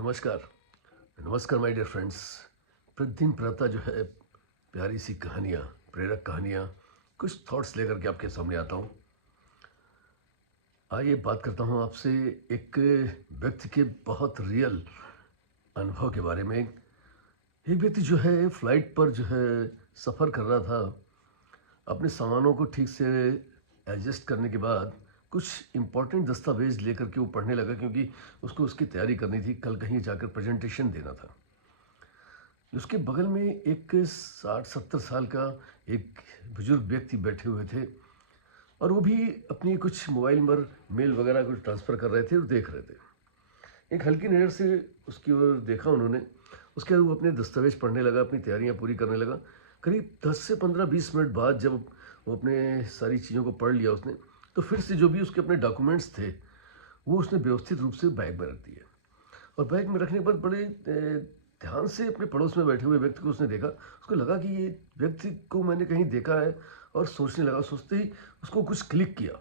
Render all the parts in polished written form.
नमस्कार। नमस्कार my dear friends. प्रतिदिन प्रातः जो है प्यारी सी कहानियाँ, प्रेरक कहानियाँ, कुछ थॉट्स लेकर के आपके सामने आता हूँ। आइए बात करता हूँ आपसे एक व्यक्ति के बहुत रियल अनुभव के बारे में। एक व्यक्ति जो है फ्लाइट पर जो है सफ़र कर रहा था। अपने सामानों को ठीक से एडजस्ट करने के बाद कुछ इम्पोर्टेंट दस्तावेज़ लेकर के वो पढ़ने लगा, क्योंकि उसको उसकी तैयारी करनी थी, कल कहीं जाकर प्रेजेंटेशन देना था। उसके बगल में एक 60-70 साल का एक बुजुर्ग व्यक्ति बैठे हुए थे, और वो भी अपनी कुछ मोबाइल पर मेल वगैरह कुछ ट्रांसफ़र कर रहे थे और देख रहे थे। एक हल्की नज़र से उसकी ओर देखा उन्होंने। उसके बाद वो अपने दस्तावेज पढ़ने लगा, अपनी तैयारियां पूरी करने लगा। करीब 10 से 15-20 मिनट बाद जब वो अपने सारी चीज़ों को पढ़ लिया उसने, तो फिर से जो भी उसके अपने डॉक्यूमेंट्स थे वो उसने व्यवस्थित रूप से बैग में रख दिए। और बैग में रखने के बाद बड़े ध्यान से अपने पड़ोस में बैठे हुए व्यक्ति को उसने देखा। उसको लगा कि ये व्यक्ति को मैंने कहीं देखा है, और सोचने लगा। सोचते ही उसको कुछ क्लिक किया।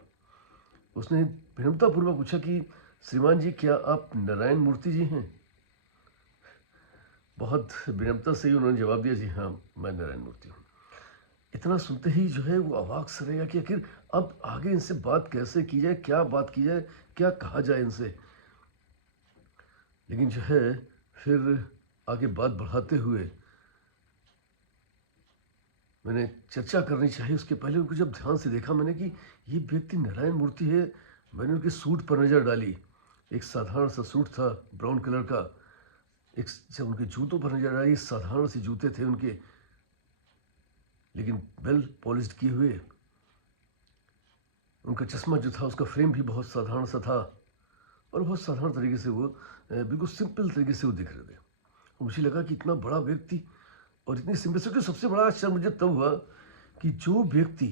उसने विनम्रतापूर्वक पूछा कि श्रीमान जी, क्या आप नारायण मूर्ति जी हैं? बहुत विनम्रता से ही उन्होंने जवाब दिया, जी हाँ, मैं नारायण मूर्ति हूँ। इतना सुनते ही जो है वो अवाक सा रह गया कि आखिर अब आगे इनसे बात कैसे की जाए, क्या बात की जाए, क्या कहा जाए इनसे। लेकिन जो है फिर आगे बात बढ़ाते हुए मैंने चर्चा करनी चाहिए, उसके पहले उनको जब ध्यान से देखा मैंने कि ये व्यक्ति नारायण मूर्ति है। मैंने उनके सूट पर नज़र डाली। एक साधारण सा सूट था ब्राउन कलर का। एक जब उनके जूतों पर नज़र आई, साधारण से जूते थे उनके, लेकिन वेल पॉलिश्ड किए हुए। उनका चश्मा जो था उसका फ्रेम भी बहुत साधारण सा था, और बहुत साधारण तरीके से वो बिल्कुल सिंपल तरीके से वो दिख रहे थे। और मुझे लगा कि इतना बड़ा व्यक्ति और इतनी सिंपलिसिटी। सबसे बड़ा आश्चर्य मुझे तब हुआ कि जो व्यक्ति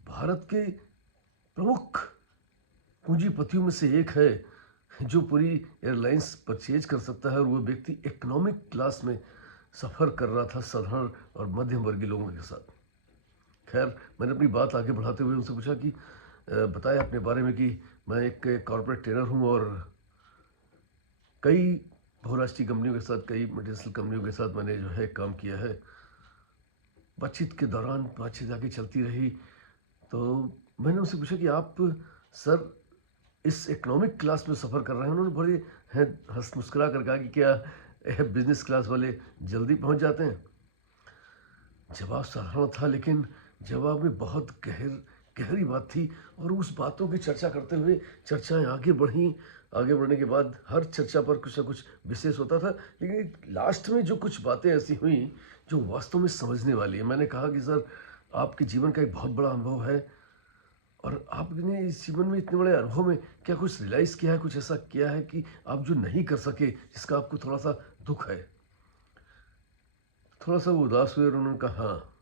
भारत के प्रमुख पूंजीपतियों में से एक है, जो पूरी एयरलाइंस परचेज कर सकता है, और वो व्यक्ति इकोनॉमिक क्लास में सफ़र कर रहा था साधारण और मध्यम वर्गीय लोगों के साथ। खैर, मैंने अपनी बात आगे बढ़ाते हुए उनसे पूछा कि बताया अपने बारे में कि मैं एक कॉर्पोरेट ट्रेनर हूँ, और कई बहुराष्ट्रीय कंपनियों के साथ, कई मल्टीनेशनल कंपनियों के साथ मैंने जो है काम किया है। बातचीत के दौरान बातचीत आगे चलती रही, तो मैंने उनसे पूछा कि आप सर इस इकोनॉमिक क्लास में सफ़र कर रहे हैं। उन्होंने बड़े हैं हंस मुस्कुरा कर कहा कि क्या बिजनेस क्लास वाले जल्दी पहुंच जाते हैं? जवाब साधारण था, लेकिन जवाब में बहुत गहरी बात थी। और उस बातों की चर्चा करते हुए चर्चाएं आगे बढ़ीं। आगे बढ़ने के बाद हर चर्चा पर कुछ ना कुछ विशेष होता था, लेकिन लास्ट में जो कुछ बातें ऐसी हुई जो वास्तव में समझने वाली है। मैंने कहा कि सर, आपके जीवन का एक बहुत बड़ा अनुभव है, और आपने इस जीवन में इतने बड़े अनुभव में क्या कुछ रियलाइज़ किया है, कुछ ऐसा किया है कि आप जो नहीं कर सके, जिसका आपको थोड़ा सा दुख है? थोड़ा सा वो उदास हुए, और उन्होंने कहा, हाँ,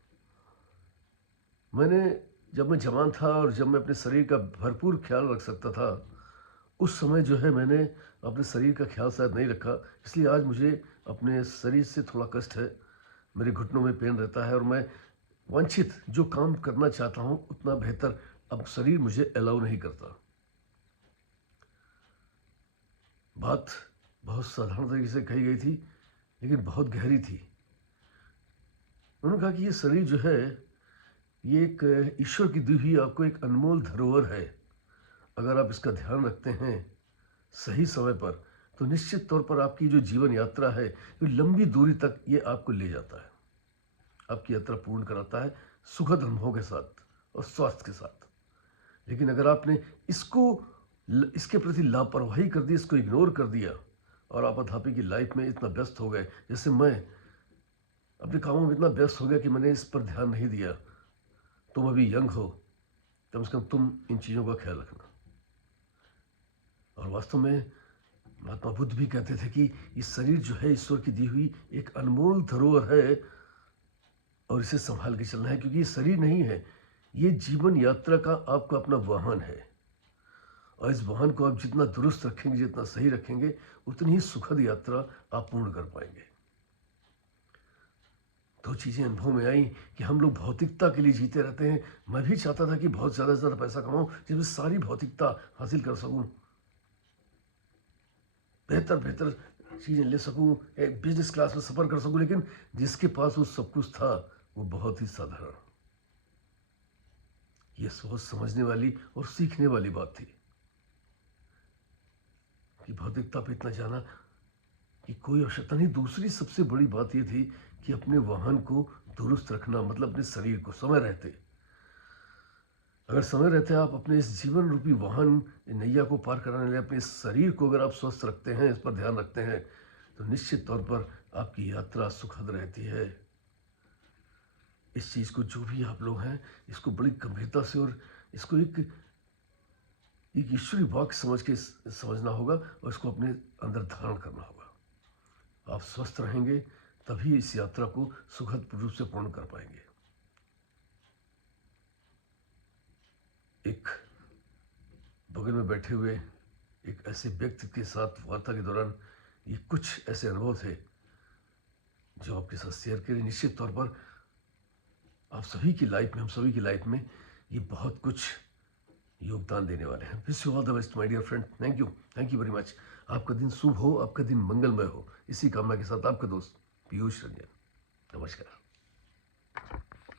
मैंने जब मैं जवान था और जब मैं अपने शरीर का भरपूर ख्याल रख सकता था, उस समय जो है मैंने अपने शरीर का ख्याल शायद नहीं रखा। इसलिए आज मुझे अपने शरीर से थोड़ा कष्ट है। मेरे घुटनों में पेन रहता है, और मैं वांछित जो काम करना चाहता हूँ उतना बेहतर अब शरीर मुझे अलाउ नहीं करता। बात बहुत साधारण तरीके से कही गई थी, लेकिन बहुत गहरी थी। उन्होंने कहा कि ये शरीर जो है, ये एक ईश्वर की दी हुई आपको एक अनमोल धरोहर है। अगर आप इसका ध्यान रखते हैं सही समय पर, तो निश्चित तौर पर आपकी जो जीवन यात्रा है, ये लंबी दूरी तक ये आपको ले जाता है, आपकी यात्रा पूर्ण कराता है, सुखद अनुभव के साथ और स्वास्थ्य के साथ। लेकिन अगर आपने इसके प्रति लापरवाही कर दी, इसको इग्नोर कर दिया, और आप अथापी की लाइफ में इतना व्यस्त हो गए, जैसे मैं अपने कामों में इतना व्यस्त हो गया कि मैंने इस पर ध्यान नहीं दिया। तुम अभी यंग हो, कम से कम तुम इन चीज़ों का ख्याल रखना। और वास्तव में महात्मा बुद्ध भी कहते थे कि ये शरीर जो है ईश्वर की दी हुई एक अनमोल धरोहर है, और इसे संभाल के चलना है, क्योंकि ये शरीर नहीं है, ये जीवन यात्रा का आपका अपना वाहन है। और इस वाहन को आप जितना दुरुस्त रखेंगे, जितना सही रखेंगे, उतनी ही सुखद यात्रा आप पूर्ण कर पाएंगे। दो चीज़ें अनुभव में आई कि हम लोग भौतिकता के लिए जीते रहते हैं। मैं भी चाहता था कि बहुत ज़्यादा से ज़्यादा पैसा कमाऊं, जिसमें सारी भौतिकता हासिल कर सकूं। बेहतर बेहतर चीज़ें ले सकूँ, एक बिजनेस क्लास में सफ़र कर सकूँ, लेकिन जिसके पास वो सब कुछ था वो बहुत ही साधारण। ये सोच समझने वाली और सीखने वाली बात थी कि भौतिकता पे इतना जाना कि कोई आवश्यकता नहीं। दूसरी सबसे बड़ी बात ये थी कि अपने वाहन को दुरुस्त रखना, मतलब अपने शरीर को समय रहते। अगर समय रहते आप अपने इस जीवन रूपी वाहन नैया को पार कराने लिए अपने इस शरीर को अगर आप स्वस्थ रखते हैं, इस पर ध्यान रखते हैं, तो निश्चित तौर पर आपकी यात्रा सुखद रहती है। इस चीज़ को जो भी आप लोग हैं, इसको बड़ी गंभीरता से और इसको एक ईश्वरीय वाक्य समझ के समझना होगा और इसको अपने अंदर धारण करना होगा। आप स्वस्थ रहेंगे तभी इस यात्रा को सुखद रूप से पूर्ण कर पाएंगे। एक बगल में बैठे हुए एक ऐसे व्यक्ति के साथ वार्ता के दौरान ये कुछ ऐसे अनुभव थे जो आपके साथ शेयर करें। निश्चित तौर पर आप सभी की लाइफ में, हम सभी की लाइफ में ये बहुत कुछ योगदान देने वाले हैं। Wish you all the best my dear friend. Thank you very much. आपका दिन शुभ हो, आपका दिन मंगलमय हो, इसी कामना के साथ आपका दोस्त पीयूष रंजन। नमस्कार।